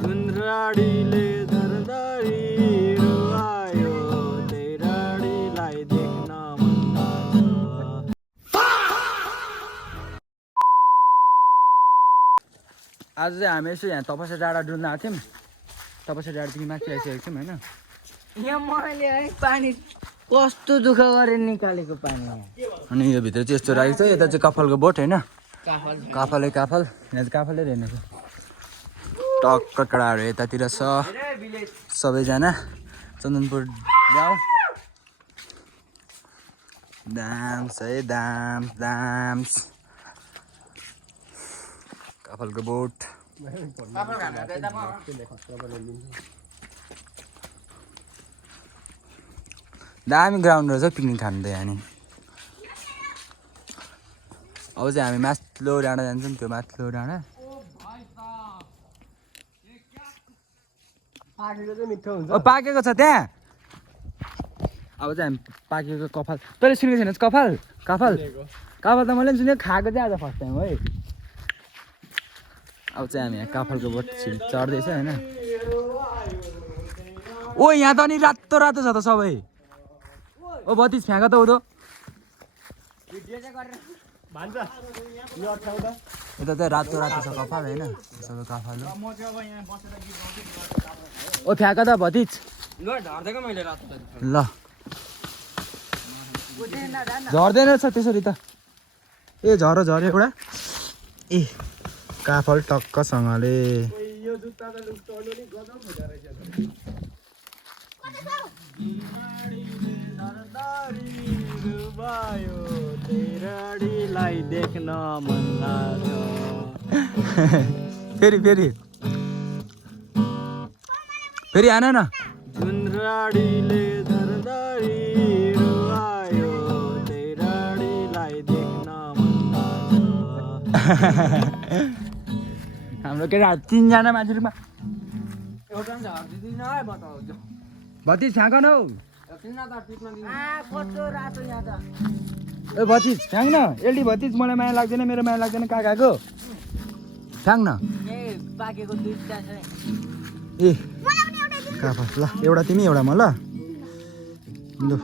जुनराडीले दरदारी रुवायो त्यही राडीलाई देख्न मन लाग्छ। आज चाहिँ हामी यसो यहाँ तपस्या डाँडा डुल्न आएको थियौँ। तपस्या डाँडादेखि माथि आइसकेको छौँ होइन। यहाँ मैले है पानी कस्तो दुःख गरेर निकालेको पानी अनि यो भित्र चाहिँ यस्तो राखेको छ। यता चाहिँ कपालको बोट होइन, काफल यहाँ चाहिँ काफलै हेर्नु टक्क कडाहरू यतातिर छ। सबैजना चन्दनपुर जाऊ। डाम्स है डाम्स काफलको बोट। दामी ग्राउन्ड रहेछ पिकनिक खानु त यहाँ नि। अब चाहिँ हामी माथिल्लो डाँडा जान्छौँ। त्यो माथिल्लो डाँडा पाकेको छ त्यहाँ। अब चाहिँ हामी पाकेको कपाल तैँले सुनेको छैनस्? कपाल त मैले पनि सुनेको, खाएको चाहिँ आज फर्स्ट टाइम है। अब चाहिँ हामी यहाँ काफलको बोट चढ्दैछ होइन। ओ यहाँ त अनि रातो रातो छ त सबै। ओ बत्तिस फ्याँक त उदो यता चाहिँ रातो रातो छ कपाल होइन सबै कपाल। ओ फ्याँक त भतिज ल झर्दैन रहेछ त्यसरी त। ए झऱ्यो एउटा। ए काफल टक्कसँगले देख्न मन लाग्छ। फेरि आन न। जुन राडीले दरदारी रुवायो त्यही राडीलाई देख्न मन लाग्छ। हाम्रो केटाहरू 3जना मान्छेमा भतिज फ्याँक न हौ। ए भतिज फ्याँक न। एलडी भतिज मलाई माया लाग्दैन, मेरो माया लाग्दैन काकाको। फ्याँक न। ए काफल ल एउटा तिमी एउटा म ल। लु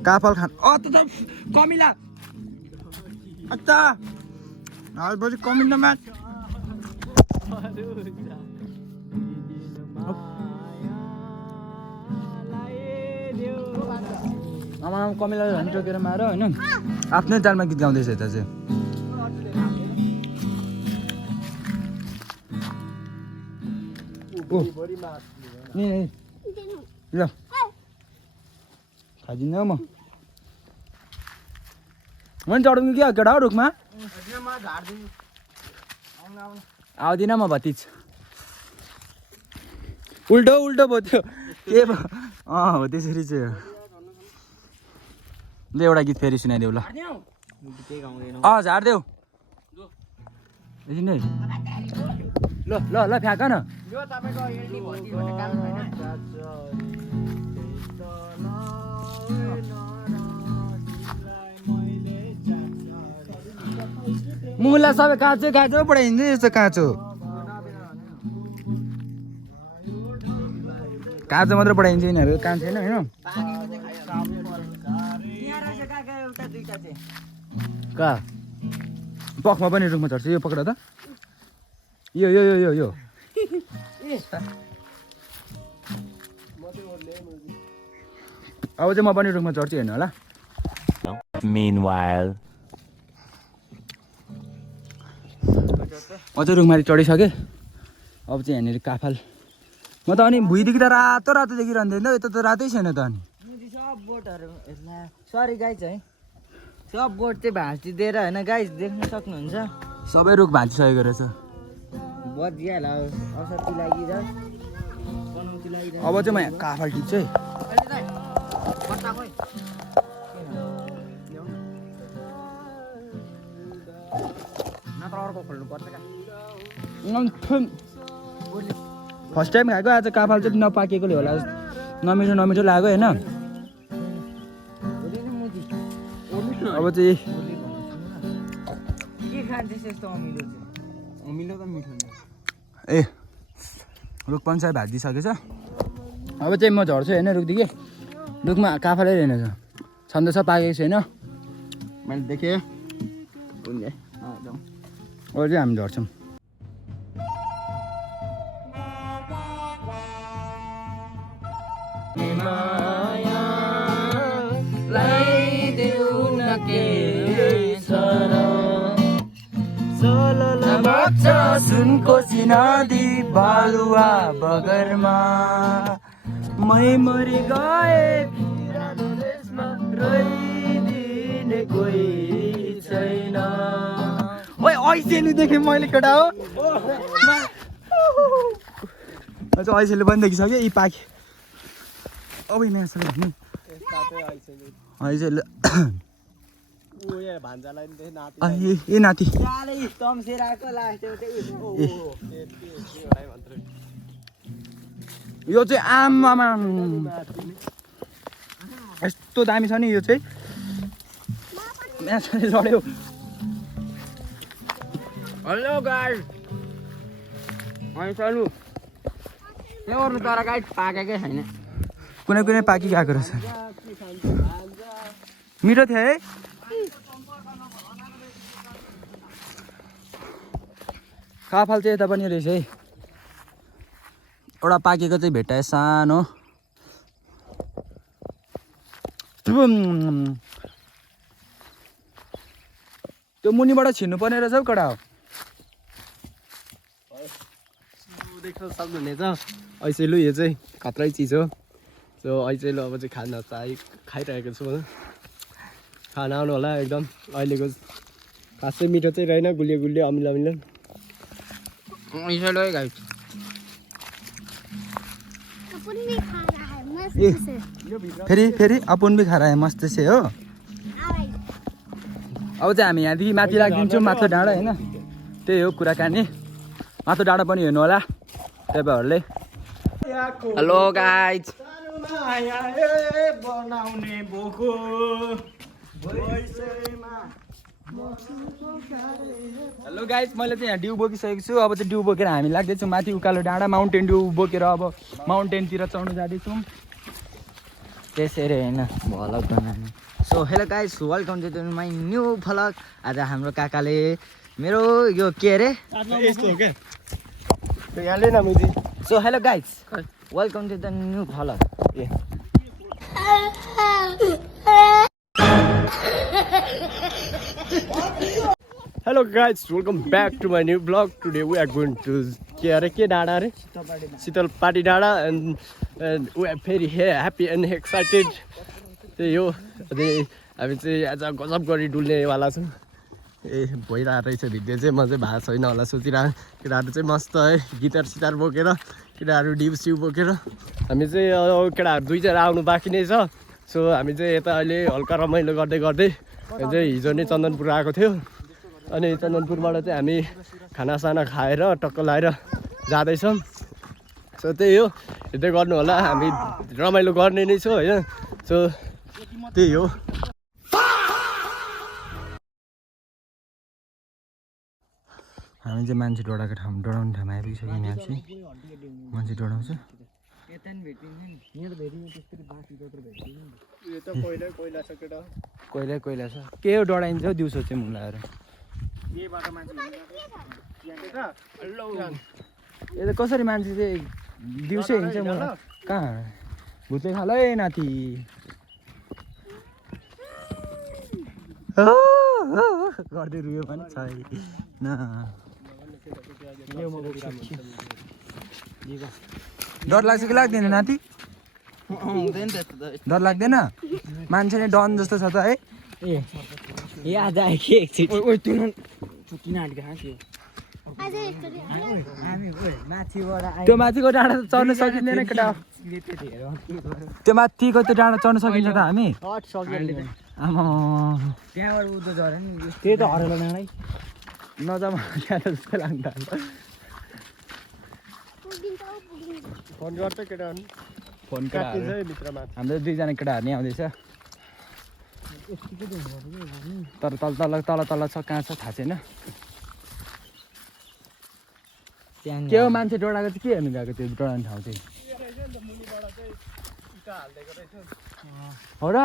काफल खान कमिला अच्छा पछि कमिलामा आमा कमिलाले झन् टोकेर मार होइन। आफ्नै तालमा गीत गाउँदैछ यता चाहिँ। ल खाइदिनु म चढौँ क्या केटा हो रुखमा। आउँदिनँ म भतिज। उल्टो भयो त्यो के हो त्यसरी चाहिँ। ल एउटा गीत फेरि सुनाइदेऊ ल। झारिदेऊ एकछिन है। ल ल ल फ्याँक न। मुला सबै काँचो पठाइदिन्छ यस्तो काँचो मात्र पठाइदिन्छ यिनीहरू काम छैन होइन। कहाँ पखमा पनि रुखमा चढ्छ। यो पक्र त यो यो यो यो यो अब चाहिँ म पनि रुखमा चढ्छु हेर्नु होला। Meanwhile, म चाहिँ रुखमाथि चढिसकेँ। अब चाहिँ यहाँनिर काफल म त अनि भुइँदेखि त रातो देखिरहँदैन यता त रातै छैन त। अनि सब बोटहरू सरी गाइज है, सब बोट चाहिँ भाँचिदिएर होइन गाइज देख्न सक्नुहुन्छ। सबै रुख भाँचिसकेको रहेछ। बजिहाल्यो औषधि लागि र बनाउनुको लागि। अब चाहिँ म यहाँ काफल टिप्छु है। फर्स्ट टाइम खाएको आज काफल चाहिँ नपाकेकोले होला, नमिठो लाग्यो होइन। अब चाहिँ खान्छस् यस्तो अमिलो चाहिँ अमिलो त मिठो नि ए रुख पनि सायद भाँचिसकेछ अब चाहिँ म झर्छु होइन रुखदेखि रुखमा काफाले रहेनछ छन्द छ पाकेको छैन मैले देखेँ अरू चाहिँ हामी झर्छौँ सुनको नदी बालुवा बगरमा मै मरि गए रहिदिने कोही छैन ओइ ऐसेलु देखेँ मैले केटा हो ऐसेलु पनि देखिसक्यो यी पाखे अब नयाँ भन्नु ऐसेलु ए नाति यो चाहिँ आमामा यस्तो दामी छ नि यो चाहिँ लड्यो हेलो गाइस अनि चलु के गर्नु तर गाइस पाकेकै छैन कुनै कुनै पाकी गएको रहेछ मिठो थियो है काफल चाहिँ यता पनि रहेछ है एउटा पाकेको चाहिँ भेट्टायो सानो त्यो मुनिबाट छिर्नु पर्ने रहेछ हौ कडा हो देख्न सक्नुहुनेछ ऐसेलु यो चाहिँ खत्रै चिज हो सो ऐसेलु अब चाहिँ खाना खाइरहेको छु खाना आउनु होला एकदम अहिलेको खासै मिठो चाहिँ रहेन गुलियो गुलियो अमिलो अमिलो ऐसेलु है गाइस ए फेरि फेरि अपन भी खा रहा है मस्त से हो अब चाहिँ हामी यहाँदेखि माथि राखिदिन्छौँ माथि डाँडा होइन त्यही हो कुराकानी माथि डाँडा पनि हेर्नु होला तपाईँहरूले हेलो गाइस हेलो गाइस मैले चाहिँ यहाँ डिउ बोकिसकेको छु अब चाहिँ डिउ बोकेर हामी लाग्दैछौँ माथि उकालो डाँडा माउन्टेन डिउ बोकेर अब माउन्टेनतिर चढ्नु जाँदैछौँ त्यसरी होइन भ्लग बनाउने so hello guys welcome to my new vlog आज हाम्रो काकाले मेरो यो के अरे so hello guys welcome to the new vlog Hello guys, welcome back to my new vlog. Today we are going to के डाँडा अरे शीतलपाटी डाँडा and we are very happy and excited. त्यही हो हामी चाहिँ आज गजब गरी डुल्नेवाला छौँ ए भइरहेको रहेछ भिडियो चाहिँ म चाहिँ भएको छैन होला सोचिरहेको केटाहरू चाहिँ मस्त है गिटार सिटार बोकेर केटाहरू डिउ सिउ बोकेर हामी चाहिँ केटाहरू दुईजना आउनु बाँकी नै छ सो हामी चाहिँ यता अहिले हल्का रमाइलो गर्दै गर्दै चाहिँ हिजो नै चन्दनपुर आएको थियो अनि चन्दनपुरबाट चाहिँ हामी खानासाना खाएर टक्क लगाएर जाँदैछौँ सो त्यही हो हेर्दै गर्नु होला हामी रमाइलो गर्ने नै छौँ होइन सो त्यही हो हामी चाहिँ मान्छे डढाएको ठाउँ डढाउने ठाउँमा आइपुगिसक्यो यहाँ चाहिँ मान्छे डढाउँछ कोइला छ के हो डढाइन्छ हौ दिउँसो चाहिँ मुलाएर यो त कसरी मान्छे चाहिँ दिउँसै हिँड्छ मुला कहाँ भुत्ले खाल है नाति गर्दै रुयो पनि छैन डर लाग्छ कि लाग्दैन नाति डर लाग्दैन मान्छे नै डन जस्तो छ त है ए आज आयो कि एकचोटि त्यो माथिको डाँडा त चढ्न सकिँदैन केटा त्यो माथिको त्यो डाँडा चढ्न सकिन्छ त हामी आमा त्यहाँबाट उदो झऱ्यो नि त्यही त हरेर डाँडै नजामा जस्तो लाग्छ फोन गर्छ केटाहरू फोन केटाहरू हाम्रो दुईजना केटाहरू नै आउँदैछ तर तल तल तल तल छ कहाँ छ थाहा छैन के हो मान्छे डोडाको चाहिँ के हेर्नु गएको त्यो डोडाउने ठाउँ चाहिँ हो र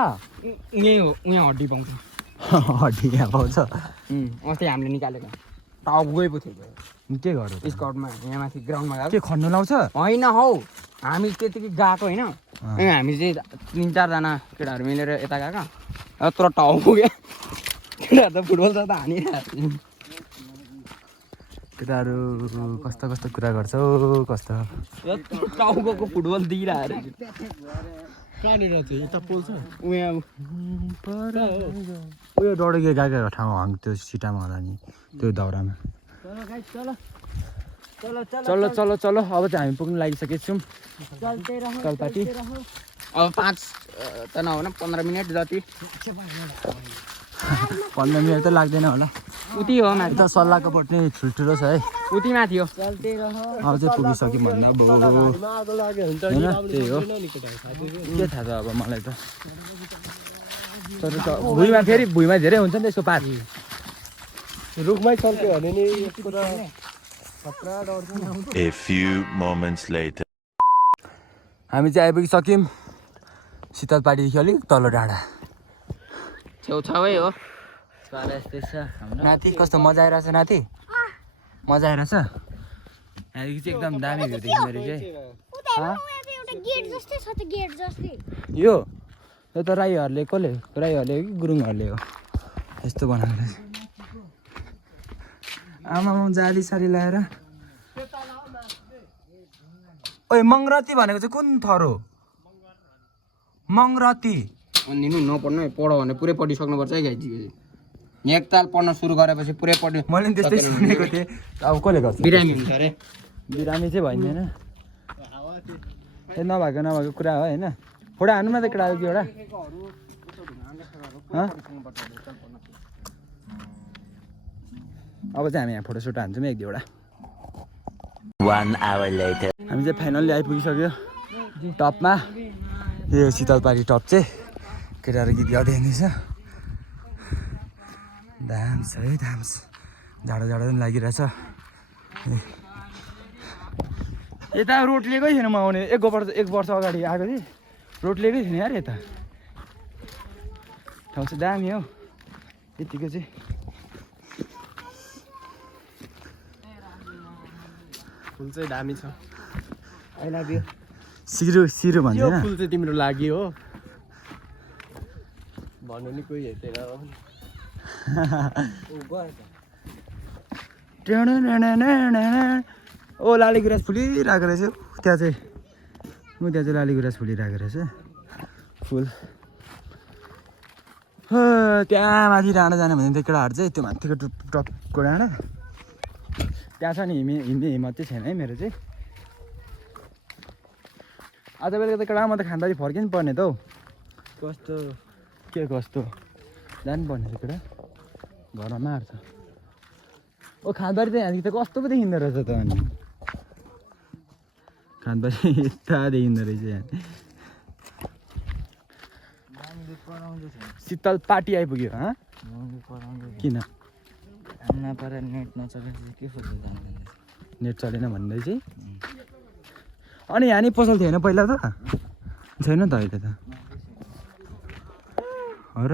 यहीँ हो उहाँ हड्डी पाउँछ हड्डी यहाँ पाउँछ अस्ति हामीले निकालेको टाउको गए पो थियो के गर्यो स्काउटमा यहाँ माथि ग्राउन्डमा गएको के खन्नु लाउँछ होइन हौ हामी त्यतिकै गएको होइन हामी चाहिँ 3-4 जना केटाहरू मिलेर यता गएको तर टाउ पुग्यो केटाहरू त फुटबल त हानिरहेको केटाहरू कस्तो कस्तो कुरा गर्छौ कस्तो टाउको फुटबल दिइरहेको कहाँनिर चाहिँ यता पोल्छ उयो उयो डडेको गएको ठाउँमा त्यो सिटामा होला नि त्यो दाउरामा चलो चलो चलो अब चाहिँ हामी पुग्नु लागिसकेको छौँ कलपाटी अब 5 त नभन 15 मिनट जति 15 मिनट त लाग्दैन होला उति हो माथि त सल्लाहको बोट नै ठुल्ठुलो छ है उति माथि हो अब चाहिँ पुगिसक्यौँ भन्दा अब होइन त्यही हो के थाहा छ अब मलाई त तर भुइँमा फेरि भुइँमा धेरै हुन्छ नि त्यसको पात रुखमै चल्क्यो भने नि A few moments later. हामी चाहिँ आइपुगिसक्यौँ शीतलपाटीदेखि अलिक तल्लो डाँडा छेउछाउै हो यस्तै छ नाति कस्तो मजा आइरहेछ नाति मजा आइरहेछ यहाँदेखि चाहिँ एकदम दामी भ्यू देखिँदो रहेछ यो त राईहरूले कसले राईहरूले हो कि गुरुङहरूले हो यस्तो बनाएको रहेछ आमामा जाली साली लगाएर ओइ मङ्गरती भनेको चाहिँ कुन थर हो मङ्गरती अनि नपढ्नु है पढ भने पुरै पढिसक्नुपर्छ है गाइजी एकताल पढ्न सुरु गरेपछि पुरै पढ्यो मैले पनि त्यस्तै सुनेको थिएँ अब कसले गर्छ बिरामी हुन्छ अरे बिरामी चाहिँ भइँदैन ए नभएको कुरा हो होइन फोटो हान्नु न त केटाहरू कि एउटा अब चाहिँ हामी यहाँ फोटोसोटो हान्छौँ एक दुईवटा 1 hour later. हामी चाहिँ फाइनल्ली आइपुगिसक्यो टपमा यो शीतलपाटी टप चाहिँ केटाहरू गीत गाउँदै हिँड्दैछ डान्स है डान्स जाडो जाडो पनि लागिरहेछ यता रोड लिएकै थिएन म आउने एक वर्ष अगाडि आएको थिएँ रोड लिएकै थिएन यार यता ठाउँ चाहिँ दामी हो यतिको चाहिँ फुल चाहिँ दामी छ आई लभ यु सिरो भन्छ यो फुल चाहिँ तिम्रो लागि हो भन्नु नि कोही हेर्दैन ओ लाली गुराँस फुलिरहेको रहेछ त्यहाँ चाहिँ लाली गुराँस फुलिरहेको रहेछ फुल त्यहाँ माथि डाँडा जाने भने त्यो केटाहरू चाहिँ त्यो माथिको टपको डाँडा त्यहाँ छ नि हिँड्ने हिम्मत चाहिँ छैन है मेरो चाहिँ आज बेलुका त केटा म त खाँदाखेरि फर्किनु पर्ने त हौ कस्तो के कस्तो जानुपर्ने त केटा घरमा मार्छ ओ खाँदबारी त यहाँदेखि त कस्तो पो देखिँदो रहेछ त अनि खाँदबारी यता देखिँदो रहेछ यहाँ शीतलपाटी आइपुग्यो किन नेट चलेन भन्दै चाहिँ अनि यहाँ नि पसल थिएन पहिला त छैन त अहिले त हो र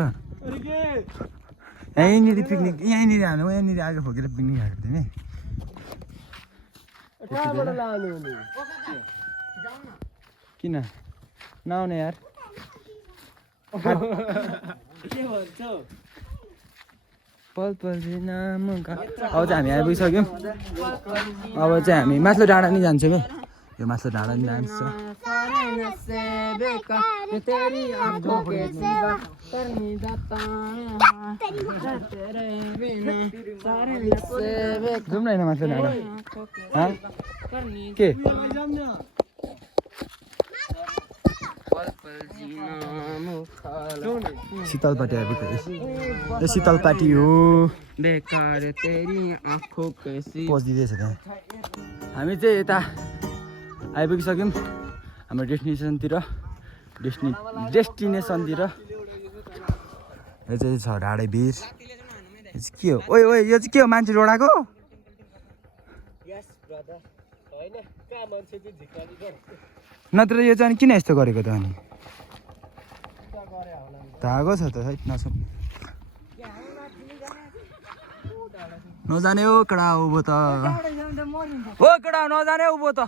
यहीँनिर पिकनिक यहीँनिर हाल्नु यहाँनिर आगो खोकेर पिकनिक खाएको थियो नि किन नआउने यार पल पल अब चाहिँ हामी आइपुगिसक्यौँ अब चाहिँ हामी माथिल्लो डाँडा नि जान्छौँ है यो माथिल्लो डाँडा नि जान्छ जाउँ न होइन माथिल्लो डाँडा के शीतलपाटी आइपुग्यो यो शीतलपाटी हो पसिदिँदैछ त्यहाँ हामी चाहिँ यता आइपुगिसक्यौँ हाम्रो डेस्टिनेसनतिर यो चाहिँ छ ढाडे भिर। यो चाहिँ के हो? ओइ ओइ यो चाहिँ के हो? मान्छे रोडाको? नत्र यो चाहिँ किन यस्तो गरेको त अनि? धागो छ त है नसुन। नजाने हो कडा उभो त। हो कडा नजाने उभो त।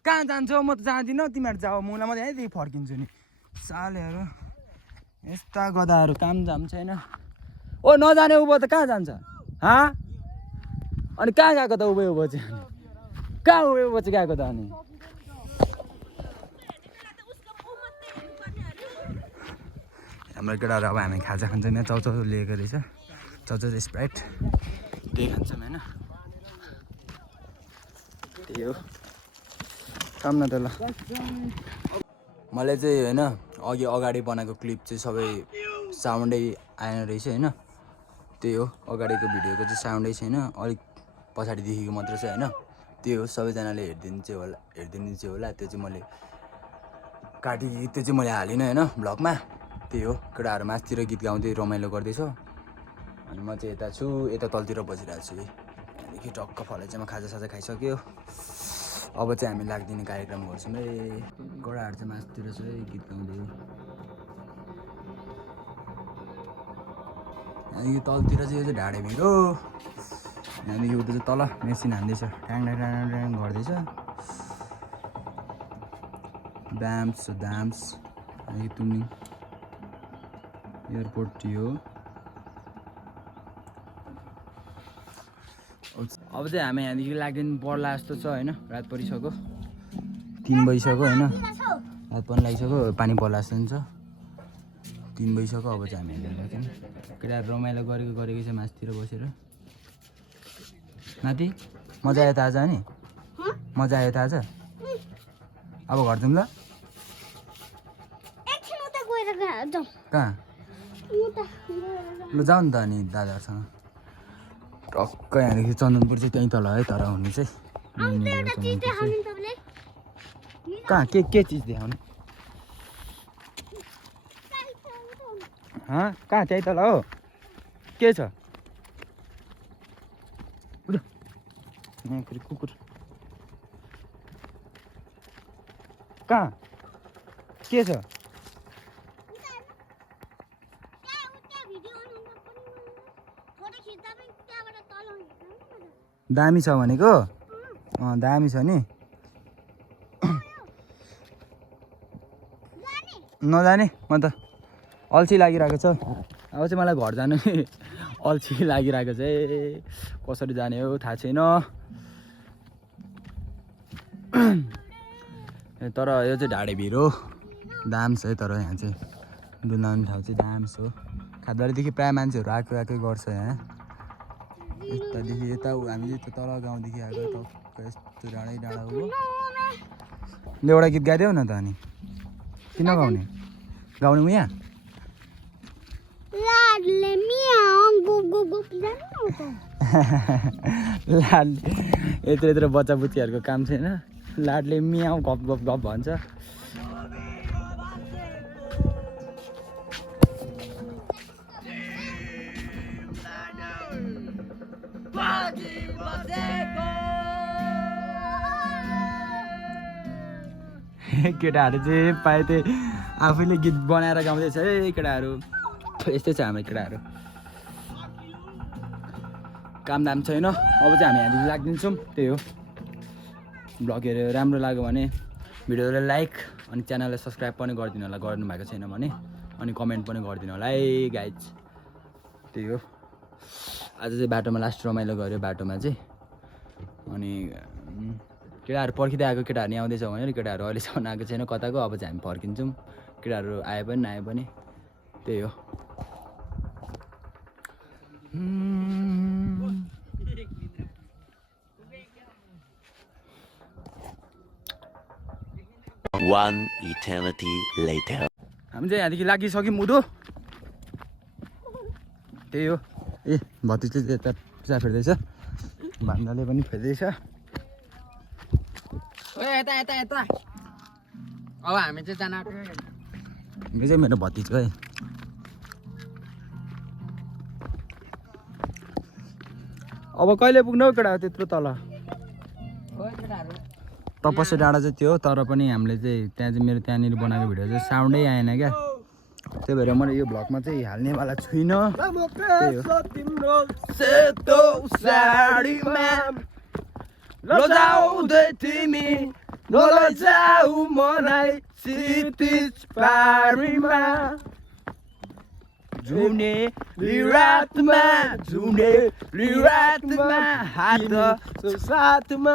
कहाँ जान्छौ? म त जाँदिनँ, तिमीहरू जाऊ। मलाई म यहीँदेखि फर्किन्छु नि। सालेहरू यस्ता गदाहरू काम जाम छैन। ओ नजाने उभो त कहाँ जान्छ? हाँ? अनि कहाँ गएको त उभो उभो चाहिँ? कहाँ उभो उभो चाहिँ गएको त अनि? हाम्रो केटाहरू अब हामी खाजा खान्छौँ यहाँ। चाउचाउ लिएको रहेछ। चाउचाउ स्प्राइट त्यही खान्छौँ होइन। त्यही हो काम न त ल। मैले चाहिँ होइन अघि अगाडि बनाएको क्लिप चाहिँ सबै साउन्डै आएन रहेछ होइन। त्यही हो अगाडिको भिडियोको चाहिँ साउन्डै छैन, अलिक पछाडिदेखिको मात्रै छ होइन। त्यही हो सबैजनाले हेरिदिनु चाहिँ होला। त्यो चाहिँ मैले त्यो चाहिँ मैले हालिनँ होइन भ्लगमा। त्यही हो केटाहरू मासतिर गीत गाउँदै रमाइलो गर्दैछ अनि म चाहिँ यता छु, यता तलतिर बसिरहेको छु। यहाँदेखि टक्क फलेचामा खाजासाजा खाइसक्यो। अब चाहिँ हामी लाग्दिने कार्यक्रम गर्छौँ है। केटाहरू चाहिँ मासतिर छ है गीत गाउँदै। यहाँदेखि तलतिर चाहिँ यो चाहिँ ढाडे भिर हो। यहाँदेखि उता चाहिँ तल मेसिन हान्दैछ, ट्याङ ट्याङ ट्याङ ट्याङ गर्दैछ। डाम्स तुमिङ एयरपोर्ट थियो। अब चाहिँ हामी यहाँदेखि लाग्दैन पर्ला जस्तो छ होइन। रात परिसक्यो, 3 बजिसक्यो होइन। रात पनि लागिसक्यो, पानी पर्ला जस्तो नि छ। 3 बजिसक्यो। अब चाहिँ हामी हेर्न लाग्छौँ। केटाहरू रमाइलो गरेको छ मासतिर बसेर। नाति मजा आयो त आज नि? मजा आयो त आज? अब घर जाउँ ल। कहाँ? ल जाऊ नि त अनि दादाहरूसँग। टक्क यहाँदेखि चन्दनपुर चाहिँ त्यहीँ तल है। तर हुनु चाहिँ कहाँ के चिज देखाउने? कहाँ त्यहीँ तल हो? के छ? यहाँ फेरि कुकुर कहाँ के छ? दामी छ भनेको? दामी छ नि। नजाने म त अल्छी लागिरहेको छ। अब चाहिँ मलाई घर जानु अल्छी लागिरहेको छ है। कसरी जाने हो थाहा छैन। तर यो चाहिँ ढाडे भिर हो। दाम छ है। तर यहाँ चाहिँ डुलाउने ठाउँ चाहिँ दाम्स हो। खादबारीदेखि प्रायः मान्छेहरू आएकै गर्छ यहाँ। यतादेखि यता हामी चाहिँ तल गाउँदेखि आएको टक्क यस्तो डाँडा हो। ल एउटा गीत गाइदेऊ न त अनि। किन गाउने? गाउने यहाँ लाडले यत्रो बच्चा बुच्चीहरूको काम छैन। लाडले मियाउ गप गप गप भन्छ। केटाहरू चाहिँ पाए त्यही आफैले गीत बनाएर गाउँदैछ है केटाहरू। यस्तै छ हाम्रो केटाहरू। काम दाम छैन। अब चाहिँ हामी यहाँदेखि लाग्दिन्छौँ। त्यही हो भ्लग हेरेर राम्रो लाग्यो भने भिडियोलाई लाइक अनि च्यानललाई सब्सक्राइब पनि गरिदिनु होला गर्नु भएको छैन भने। अनि कमेन्ट पनि गरिदिनु होला है गाइज। त्यही हो आज चाहिँ बाटोमा लास्ट रमाइलो गऱ्यो बाटोमा चाहिँ। अनि केटाहरू पर्खिँदै आएको केटाहरू नि आउँदैछ भनेर केटाहरू अहिलेसम्म आएको छैन कताको। अब चाहिँ हामी फर्किन्छौँ। केटाहरू आए पनि नआए पनि त्यही हो। One eternity later. हामी चाहिँ यहाँदेखि लागिसक्यौँ उँधो। त्यही हो। ए भतिजले यता पिसा फेर्दैछ, भान्दाले पनि फेर्दैछ। यता यता यता। अब हामी चाहिँ जान यो चाहिँ मेरो भतिज है। अब कहिले पुग्नु हौ केटा त्यत्रो तल तपस्या डाँडा चाहिँ त्यो तर पनि हामीले चाहिँ त्यहाँ चाहिँ मेरो त्यहाँनिर बनाएको भिडियो चाहिँ साउन्डै आएन क्या त्यही भएर मैले यो भ्लगमा चाहिँ हाल्नेवाला छुइनँ साथमा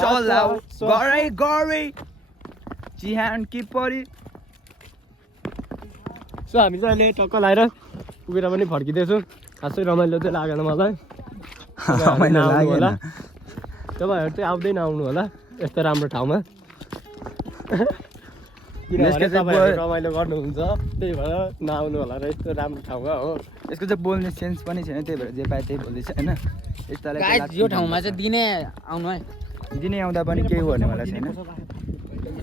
चलाऊ गरे गरे चिहान कि परी सो हामी चाहिँ अहिले टक्क लगाएर पुगेर पनि फर्किँदैछु खासै रमाइलो चाहिँ लागेन मलाई रमाइलो लागेन तपाईँहरू चाहिँ आउँदै नआउनु होला यस्तो राम्रो ठाउँमा यसको चाहिँ तपाईँहरू रमाइलो गर्नुहुन्छ त्यही भएर नआउनु होला र यस्तो राम्रो ठाउँमा हो यसको चाहिँ बोल्ने सेन्स पनि छैन त्यही भएर जे पाए त्यही बोल्दैछ होइन गाइस यो ठाउँमा चाहिँ दिने आउनु है दिनै आउँदा पनि केही गर्नेवाला छैन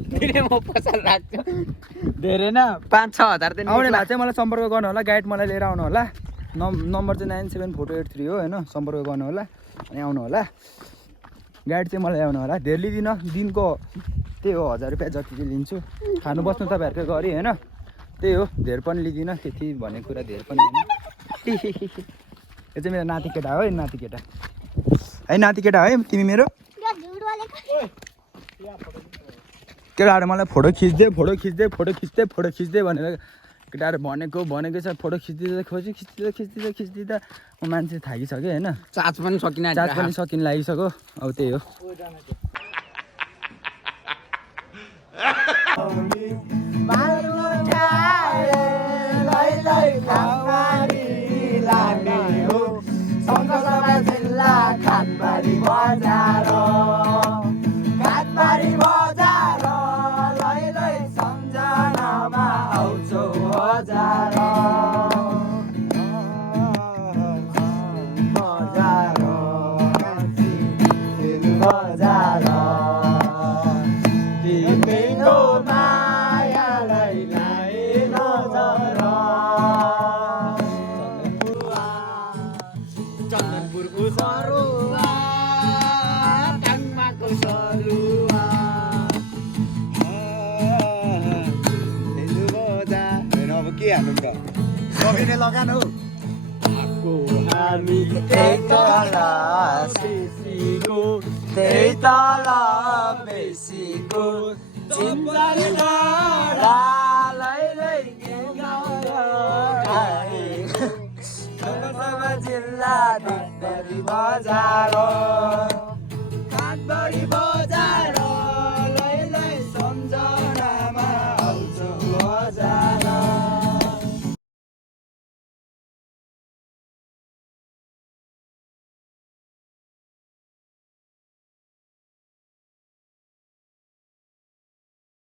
दिने म पसल राख्छु धेरै न 5-6 हजार त आउने भए चाहिँ मलाई सम्पर्क गर्नु होला गाइड मलाई लिएर आउनु होला नम्बर चाहिँ 974283 हो होइन सम्पर्क गर्नु होला अनि आउनु होला गाइड चाहिँ मलाई ल्याउनु होला धेरै लिँदिनँ दिनको त्यही हो 1000 रुपियाँ जति चाहिँ लिन्छु खानु बस्नु तपाईँहरूकै गरी होइन त्यही हो धेरै पनि लिँदिनँ त्यति भन्ने कुरा धेरै पनि होइन यो चाहिँ मेरो नाति केटा हो नाति केटा है नाति केटा है तिमी मेरो केटाहरू मलाई फोटो खिच्दै भनेर केटाहरू भनेको छ फोटो खिच्दिँदा म मान्छे थाकिसक्यो होइन चार्ज पनि सकिन लागिसक्यो अब त्यही हो त्यही तल बेसीको चिन्जारी जिल्ला बजार